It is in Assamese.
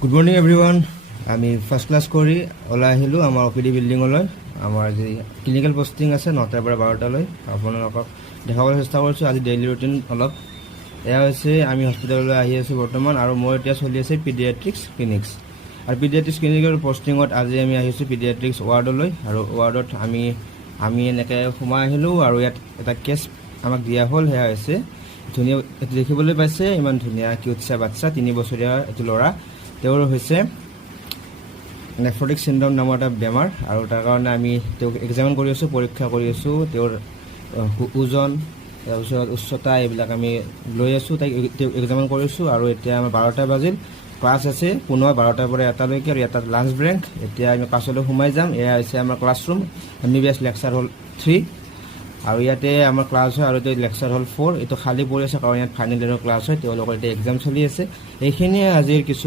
Good morning everyone. আমি ফাৰ্ষ্ট ক্লাছ কৰি ওলাই আহিলোঁ আমাৰ অ' পি ডি বিল্ডিঙলৈ। আমাৰ যি ক্লিনিকেল পষ্টিং আছে 9টাৰ পৰা 12টালৈ আপোনালোকক দেখাবলৈ চেষ্টা কৰিছোঁ। আজি ডেইলি ৰুটিন অলপ এয়া হৈছে, আমি হস্পিটেললৈ আহি আছোঁ বৰ্তমান, আৰু মোৰ এতিয়া চলি আছে পিডিয়াট্ৰিক্স ক্লিনিক্স। আৰু পিডিয়াট্ৰিক্স ক্লিনিকৰ পষ্টিঙত আজি আমি আহিছোঁ পিডিয়াট্ৰিক্স ৱাৰ্ডলৈ। আৰু ৱাৰ্ডত আমি এনেকৈ সোমাই আহিলোঁ, আৰু ইয়াত এটা কেছ আমাক দিয়া হ'ল। সেয়া হৈছে ধুনীয়া, এইটো দেখিবলৈ পাইছে, ইমান ধুনীয়া কিউটছা বাচ্ছা, 3 বছৰীয়া এইটো ল'ৰা। তেওঁৰ হৈছে নেফ্ৰটিক চিণ্ড্ৰম নামৰ এটা বেমাৰ, আৰু তাৰ কাৰণে আমি তেওঁক এক্সামিন কৰি আছোঁ, পৰীক্ষা কৰি আছোঁ। তেওঁৰ ওজন, তাৰপিছত উচ্চতা এইবিলাক আমি লৈ আছোঁ, তেওঁক এক্সামিন কৰিছোঁ। আৰু এতিয়া আমাৰ 12টা বাজিল, ক্লাছ আছে পুনৰ 12টাৰ পৰা 1টালৈকে, আৰু এটা লাঞ্চ ব্ৰেক। এতিয়া আমি ক্লাছলৈ সোমাই যাম। এয়া হৈছে আমাৰ ক্লাছৰুম, MBBS লেকচাৰ হল 3, আৰু ইয়াতে আমাৰ ক্লাছ হয়। আৰু এতিয়া লেকচাৰ হল 4 এইটো খালী পৰি আছে, কাৰণ ইয়াত ফাইনেল ইয়েৰৰ ক্লাছ হয়, তেওঁলোকৰ এতিয়া এক্সাম চলি আছে। এইখিনিয়ে আজিৰ কিছু